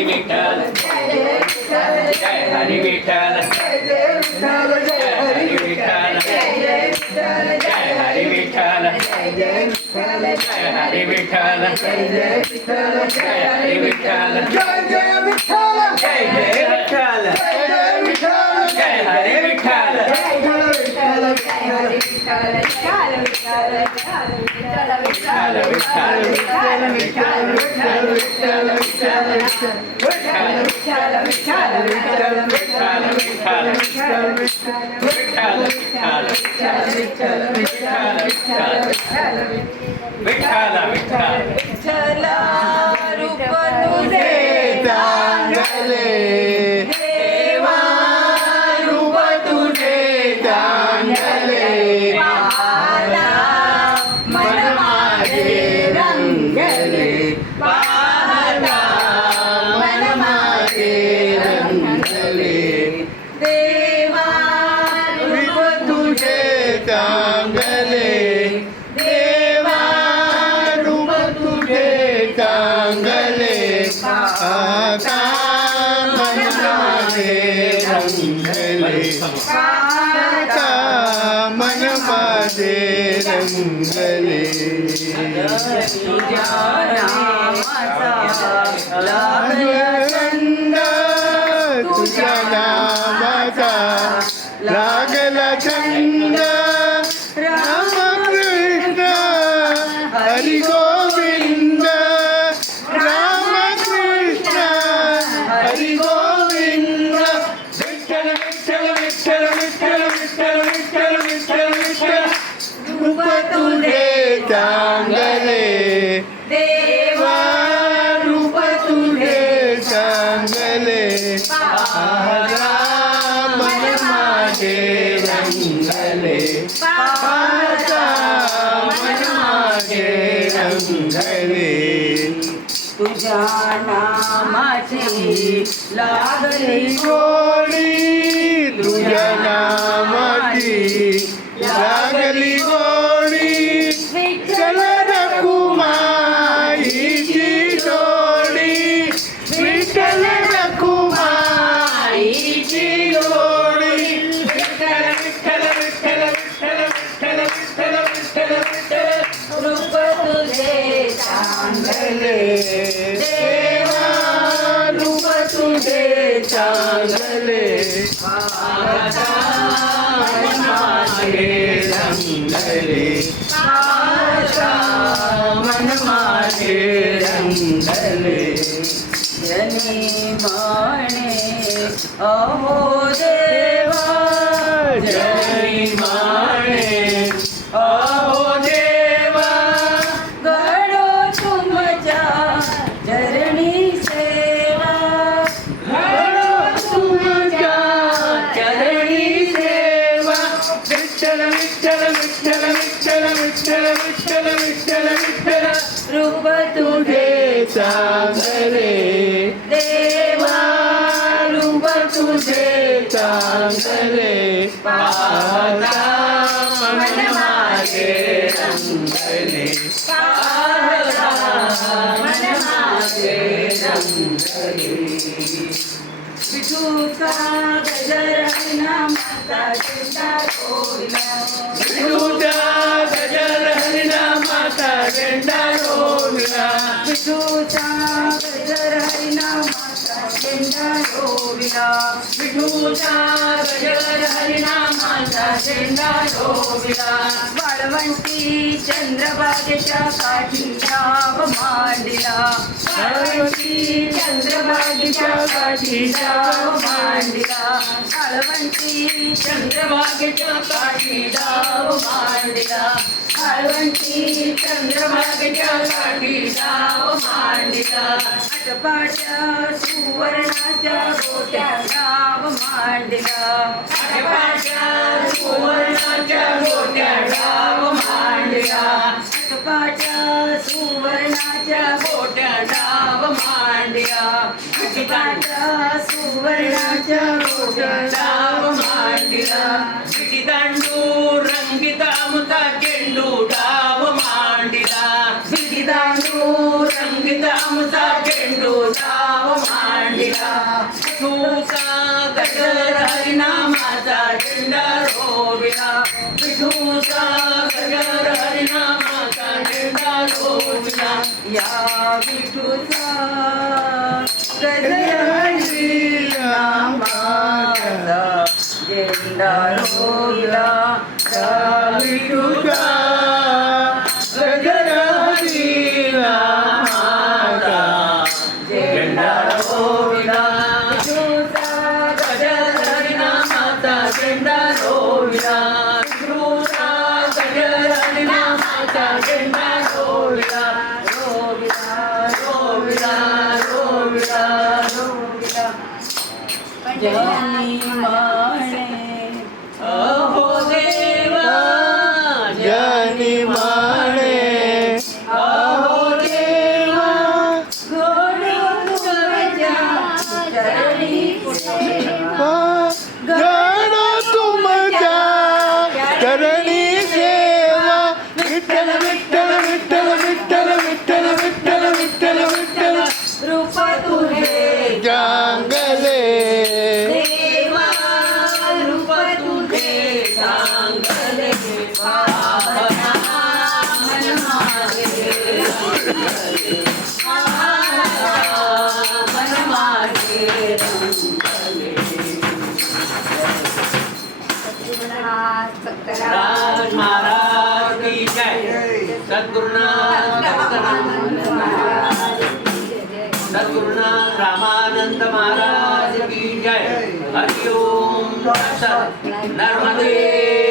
हरी विठ्ठल जय हरी विठ्ठल जय हरी विठ्ठल जय हरी विठ्ठल जय हरी विठ्ठल जय हरी विठ्ठल जय जय विठ्ठल जय जय विठ्ठल जय हरी विठ्ठल मन माझे रंगले तुझ्या नामाचा लागला छंद रामकृष्ण हरी गोविंद रामकृष्ण हरी गोविंद विठ्ठल विठ्ठल विठ्ठल विठ्ठल विठ्ठल विठ्ठल विठ्ठल विठ्ठल रूप तुझे चांगले देवा रूप तुझे चांगले पाहता मन माझे रंगले पाहता मन माझे रंगले तुझ्या नामाची लागली गोडी तुझ्या नामाची लागली गोडी विठ्ठल रखुमाईची जोडी विठ्ठल रखुमाईची जोडी विठ्ठल विठ्ठल विठ्ठल विठ्ठल विठ्ठल विठ्ठल विठ्ठल रूप तुझे चांगले देवा रूप तुझे चांगले पाहता मन माझे रंगले पाहता मन माझे रंगले जनी माणे अहो देवा जय माणे अहो देवा गडो तुमच्या चरणी सेवा घडो तुमच्या चरणी सेवा विठ्ठल विठ्ठल विठ्ठल विठ्ठल विठ्ठल विठ्ठल विठ्ठल विठ्ठल रूप तुझे चांगले देवा रूप तुझे चांगले पाहता मन माझे रंगले पाहता मन माझे रंगले विठूचा गजर नामाचा झेंडा रोविला विठूचा गजर हरिनामाचा झेंडा रोविला विठूचा गजर हरिनामाचा झेंडा रोविला विठूचा गजर हरिनामाचा झेंडा रोविला वाळवंटी चंद्रभागेच्या काठी नाव मांडला वाळवंटी चंद्रभागेच्या काठी नाव मांडला वाळवंटी चंद्रभागेच्या काठी नाव मांडला वाळवंटी चंद्रभागेच्या काठी नाव मांडला आटपाट्या सुवर्णाच्या गोट्या नाव मांडला आटपाट्या सुवर्णाच्या गोट्या नाव मांडला आटपाट्या सुवर्णाच्या गोट्या नाव मांडला आटपाट्या सुवर्णाच्या गोट्या नाव मांडला विटी दांडू रंगीत अमुता चेंडू डाव मांडला विटी दांडू रंगीत अमुता चेंडू डाव मांडला विठूचा गजर हरिनामाचा झेंडा रोविला विठूचा गजर हरिनामाचा झेंडा रोविला या विठूचा गजर हरिनामाचा झेंडा रोविला या विठूचा गजर हरिनामाचा झेंडा रोविला विठूचा गजर हरिनामाचा झेंडा रोविला विठूचा गजर हरिनामाचा झेंडा रोविला रोविला रोविला रोविला रोविला जनी माणे अहो देवा जनी माणे अहो देवा गोड तुझ्या चरणी सेवा गण तुमच्या चरणी सेवा विठ्ठल विठ्ठल विठ्ठल विठ्ठल विठ्ठल विठ्ठल विठ्ठल विठ्ठल रूप तुझे जांगले देवा रूप तुझे चांगले पावना मन माझे मन माझे रंगले राज महाराज की जय सद्गुरुनाथ सद्गुरुनाथ रामानंद महाराज की जय हरि ओम तत्सत नर्मदे